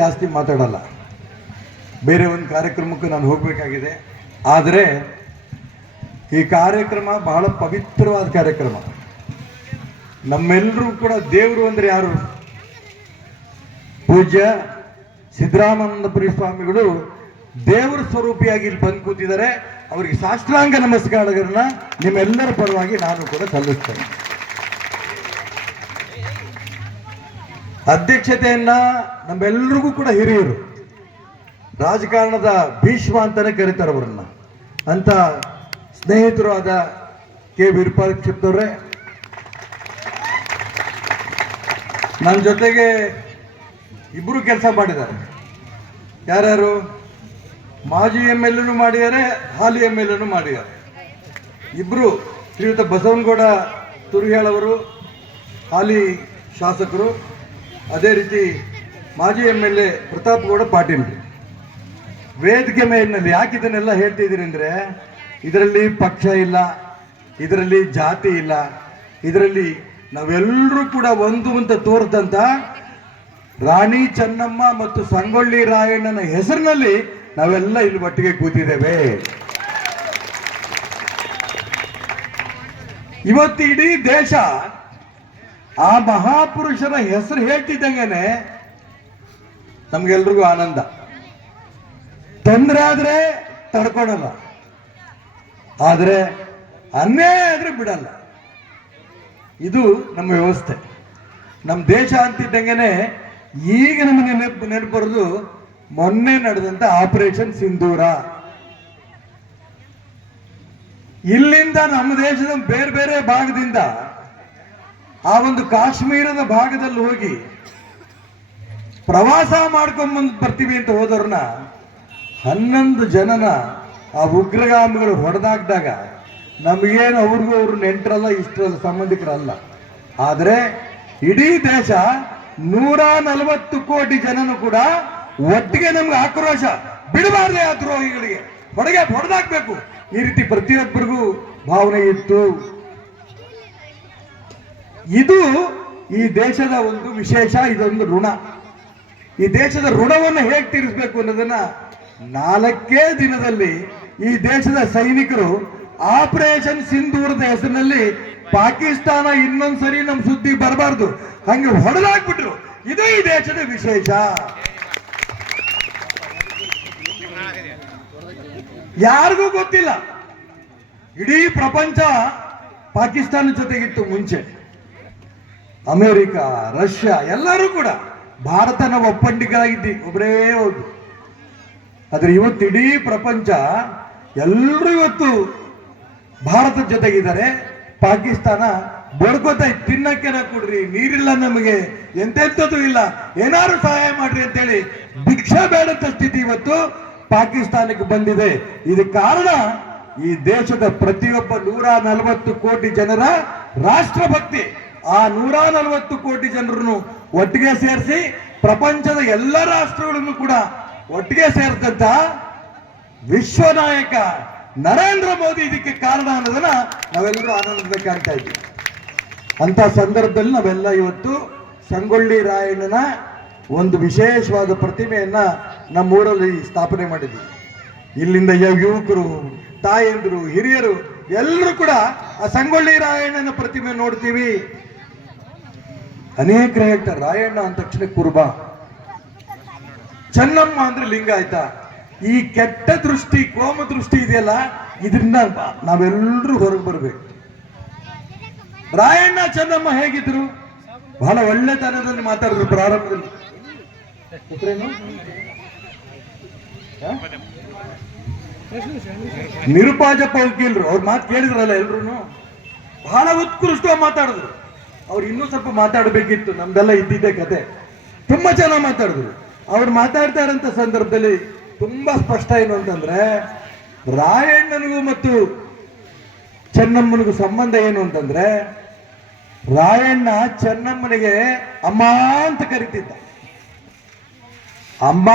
ಜಾಸ್ತಿ ಮಾತಾಡಲ್ಲ. ಬೇರೆ ಒಂದು ಕಾರ್ಯಕ್ರಮಕ್ಕೂ ನಾನು ಹೋಗಬೇಕಾಗಿದೆ. ಆದರೆ ಈ ಕಾರ್ಯಕ್ರಮ ಬಹಳ ಪವಿತ್ರವಾದ ಕಾರ್ಯಕ್ರಮ. ನಮ್ಮೆಲ್ಲರೂ ಕೂಡ ದೇವರು ಅಂದರೆ ಯಾರು? ಪೂಜ್ಯ ಸಿದ್ದರಾಮಾನಂದಪುರಿ ಸ್ವಾಮಿಗಳು ದೇವರ ಸ್ವರೂಪಿಯಾಗಿ ಇಲ್ಲಿ ಬಂದು ಕೂತಿದ್ದಾರೆ. ಅವರಿಗೆ ಸಾಷ್ಟಾಂಗ ನಮಸ್ಕಾರಗಳನ್ನ ನಿಮ್ಮೆಲ್ಲರ ಪರವಾಗಿ ನಾನು ಕೂಡ ಸಲ್ಲಿಸ್ತೇನೆ. ಅಧ್ಯಕ್ಷತೆಯನ್ನ ನಮ್ಮೆಲ್ಲರಿಗೂ ಕೂಡ ಹಿರಿಯರು, ರಾಜಕಾರಣದ ಭೀಷ್ಮ ಅಂತಾನೆ ಕರೀತಾರೆ ಅವರನ್ನ, ಅಂತ ಸ್ನೇಹಿತರು ಆದ ಕೆ ವಿರೂಪಾಕ್ಷಪ್ಪನವರೇ, ನನ್ನ ಜೊತೆಗೆ ಇಬ್ಬರು ಕೆಲಸ ಮಾಡಿದ್ದಾರೆ. ಯಾರ್ಯಾರು? ಮಾಜಿ MLA ಮಾಡಿದ್ದಾರೆ, ಹಾಲಿ MLA ಮಾಡಿದ್ದಾರೆ. ಇಬ್ಬರು ಶ್ರೀಯುತ ಬಸವನಗೌಡ ತುರಿಯಾಳ್ ಅವರು ಹಾಲಿ ಶಾಸಕರು, ಅದೇ ರೀತಿ ಮಾಜಿ MLA ಪ್ರತಾಪ್ ಗೌಡ ಪಾಟೀಲ್. ವೇದಿಕೆ ಮೇಲಿನಲ್ಲಿ ಯಾಕೆ ಇದನ್ನೆಲ್ಲ ಹೇಳ್ತಿದ್ದೀರಿ ಅಂದರೆ, ಇದರಲ್ಲಿ ಪಕ್ಷ ಇಲ್ಲ, ಇದರಲ್ಲಿ ಜಾತಿ ಇಲ್ಲ, ಇದರಲ್ಲಿ ನಾವೆಲ್ಲರೂ ಕೂಡ ಒಂದು ಅಂತ ತೋರಿದಂತ ರಾಣಿ ಚೆನ್ನಮ್ಮ ಮತ್ತು ಸಂಗೊಳ್ಳಿ ರಾಯಣ್ಣನ ಹೆಸರಿನಲ್ಲಿ ನಾವೆಲ್ಲ ಇಲ್ಲಿ ಒಟ್ಟಿಗೆ ಕೂತಿದ್ದೇವೆ. ಇವತ್ತು ಇಡೀ ದೇಶ ಆ ಮಹಾಪುರುಷರ ಹೆಸರು ಹೇಳ್ತಿದ್ದಂಗೆನೆ ನಮ್ಗೆಲ್ರಿಗೂ ಆನಂದ. ತೊಂದರೆ ಆದ್ರೆ ತಡ್ಕೊಳಲ್ಲ, ಆದ್ರೆ ಅನ್ಯಾಯ ಆದ್ರೆ ಬಿಡಲ್ಲ. ಇದು ನಮ್ಮ ವ್ಯವಸ್ಥೆ. ನಮ್ಮ ದೇಶ ಅಂತಿದ್ದಂಗೆನೆ ಈಗ ನಮಗೆ ನೆನಪು ಮೊನ್ನೆ ನಡೆದಂತ ಆಪರೇಷನ್ ಸಿಂಧೂರ. ಇಲ್ಲಿಂದ ನಮ್ಮ ದೇಶದ ಬೇರೆ ಬೇರೆ ಭಾಗದಿಂದ ಆ ಒಂದು ಕಾಶ್ಮೀರದ ಭಾಗದಲ್ಲಿ ಹೋಗಿ ಪ್ರವಾಸ ಮಾಡ್ಕೊಂಡ್ಬಂದು ಬರ್ತೀವಿ ಅಂತ ಹೋದವ್ರನ್ನ 11 ಜನನ ಆ ಉಗ್ರಗಾಮಿಗಳು ಹೊಡೆದಾಕ್ದಾಗ ನಮಗೇನು ಅವ್ರಿಗೂ ಅವರು ನೆಂಟರಲ್ಲ, ಇಷ್ಟರಲ್ಲ, ಸಂಬಂಧಿಕರಲ್ಲ. ಆದರೆ ಇಡೀ ದೇಶ 140 ಕೋಟಿ ಜನನು ಕೂಡ ಒಟ್ಟಿಗೆ ನಮ್ಗೆ ಆಕ್ರೋಶ, ಬಿಡಬಾರ್ದೆ ಆ ದ್ರೋಹಿಗಳಿಗೆ, ಹೊಡೆದಾಕ್ಬೇಕು, ಈ ರೀತಿ ಪ್ರತಿಯೊಬ್ಬರಿಗೂ ಭಾವನೆ ಇತ್ತು. ಇದು ಈ ದೇಶದ ಒಂದು ವಿಶೇಷ, ಇದೊಂದು ಋಣ. ಈ ದೇಶದ ಋಣವನ್ನು ಹೇಗೆ ತೀರಿಸಬೇಕು ಅನ್ನೋದನ್ನ 4 ದಿನದಲ್ಲಿ ಈ ದೇಶದ ಸೈನಿಕರು ಆಪರೇಷನ್ ಸಿಂಧೂರದ ಹೆಸರಿನಲ್ಲಿ ಪಾಕಿಸ್ತಾನ ಇನ್ನೊಂದ್ಸರಿ ನಮ್ಮ ಸುದ್ದಿ ಬರಬಾರ್ದು ಹಂಗೆ ಹೊಡೆದಾಕ್ಬಿಟ್ರು. ಇದು ಈ ದೇಶದ ವಿಶೇಷ. ಯಾರಿಗೂ ಗೊತ್ತಿಲ್ಲ, ಇಡೀ ಪ್ರಪಂಚ ಪಾಕಿಸ್ತಾನ ಜೊತೆಗಿತ್ತು ಮುಂಚೆ. ಅಮೆರಿಕ, ರಷ್ಯಾ ಎಲ್ಲರೂ ಕೂಡ ಭಾರತನ ಒಪ್ಪಂದಿಗಳಾಗಿದ್ದಿ, ಒಬ್ಬರೇ ಹೋಗಿ. ಆದ್ರೆ ಇವತ್ತು ಇಡೀ ಪ್ರಪಂಚ ಎಲ್ಲರೂ ಇವತ್ತು ಭಾರತದ ಜೊತೆಗಿದ್ದಾರೆ. ಪಾಕಿಸ್ತಾನ ಬಡ್ಕೋತಾ ತಿನ್ನಕ್ಕೆನ ಕೊಡ್ರಿ, ನೀರಿಲ್ಲ ನಮಗೆ, ಎಂತೆಂಥದ್ದು ಇಲ್ಲ, ಏನಾದ್ರು ಸಹಾಯ ಮಾಡ್ರಿ ಅಂತೇಳಿ ಭಿಕ್ಷೆ ಬೇಡಂತ ಸ್ಥಿತಿ ಇವತ್ತು ಪಾಕಿಸ್ತಾನಕ್ಕೆ ಬಂದಿದೆ. ಇದಕ್ಕೆ ಕಾರಣ ಈ ದೇಶದ ಪ್ರತಿಯೊಬ್ಬ 140 ಕೋಟಿ ಜನರ ರಾಷ್ಟ್ರಭಕ್ತಿ. ಆ 140 ಕೋಟಿ ಜನರನ್ನು ಒಟ್ಟಿಗೆ ಸೇರಿಸಿ ಪ್ರಪಂಚದ ಎಲ್ಲ ರಾಷ್ಟ್ರಗಳನ್ನು ಕೂಡ ಒಟ್ಟಿಗೆ ಸೇರಿದಂತ ವಿಶ್ವ ನಾಯಕ ನರೇಂದ್ರ ಮೋದಿ ಇದಕ್ಕೆ ಕಾರಣ ಅನ್ನೋದನ್ನ ನಾವೆಲ್ಲರೂ ಆನಂದದಿಂದ ಕಾಣ್ತಾ ಇದ್ದೀವಿ. ಅಂತ ಸಂದರ್ಭದಲ್ಲಿ ನಾವೆಲ್ಲ ಇವತ್ತು ಸಂಗೊಳ್ಳಿ ರಾಯಣ್ಣನ ಒಂದು ವಿಶೇಷವಾದ ಪ್ರತಿಮೆಯನ್ನ ನಮ್ಮೂರಲ್ಲಿ ಸ್ಥಾಪನೆ ಮಾಡಿದ್ವಿ. ಇಲ್ಲಿಂದ ಯುವಕರು, ತಾಯಂದ್ರು, ಹಿರಿಯರು ಎಲ್ಲರೂ ಕೂಡ ಆ ಸಂಗೊಳ್ಳಿ ರಾಯಣ್ಣನ ಪ್ರತಿಮೆ ನೋಡ್ತೀವಿ. ಅನೇಕರು ಹೇಳ್ತಾರೆ ರಾಯಣ್ಣ ಅಂದ ತಕ್ಷಣ ಕುರುಬ, ಚೆನ್ನಮ್ಮ ಅಂದ್ರೆ ಲಿಂಗಾಯತ. ಈ ಕೆಟ್ಟ ದೃಷ್ಟಿ, ಕೋಮ ದೃಷ್ಟಿ ಇದೆಯಲ್ಲ, ಇದರಿಂದ ನಾವೆಲ್ಲರೂ ಹೊರಗೆ ಬರ್ಬೇಕು. ರಾಯಣ್ಣ ಚೆನ್ನಮ್ಮ ಹೇಗಿದ್ರು? ಬಹಳ ಒಳ್ಳೆತನದಲ್ಲಿ ಮಾತಾಡಿದ್ರು ಪ್ರಾರಂಭದಲ್ಲಿ. ನಿರುಪಾಜಪ್ಪ ವಕೀಲರು ಅವ್ರ ಮಾತು ಕೇಳಿದ್ರಲ್ಲ ಎಲ್ರು, ಬಹಳ ಉತ್ಕೃಷ್ಟವಾಗಿ ಮಾತಾಡಿದ್ರು. ಅವ್ರು ಇನ್ನೂ ಸ್ವಲ್ಪ ಮಾತಾಡಬೇಕಿತ್ತು, ನಮ್ದೆಲ್ಲ ಇದ್ದಿದ್ದೆ ಕತೆ. ತುಂಬಾ ಚೆನ್ನಾಗಿ ಮಾತಾಡಿದ್ರು. ಅವ್ರು ಮಾತಾಡ್ತಾ ಇರೋಂಥ ಸಂದರ್ಭದಲ್ಲಿ ತುಂಬಾ ಸ್ಪಷ್ಟ ಏನು ಅಂತಂದ್ರೆ, ರಾಯಣ್ಣನಿಗೂ ಮತ್ತು ಚೆನ್ನಮ್ಮನಿಗೂ ಸಂಬಂಧ ಏನು ಅಂತಂದ್ರೆ, ರಾಯಣ್ಣ ಚೆನ್ನಮ್ಮನಿಗೆ ಅಮ್ಮ ಅಂತ ಕರಿತಿದ್ದ. ಅಮ್ಮ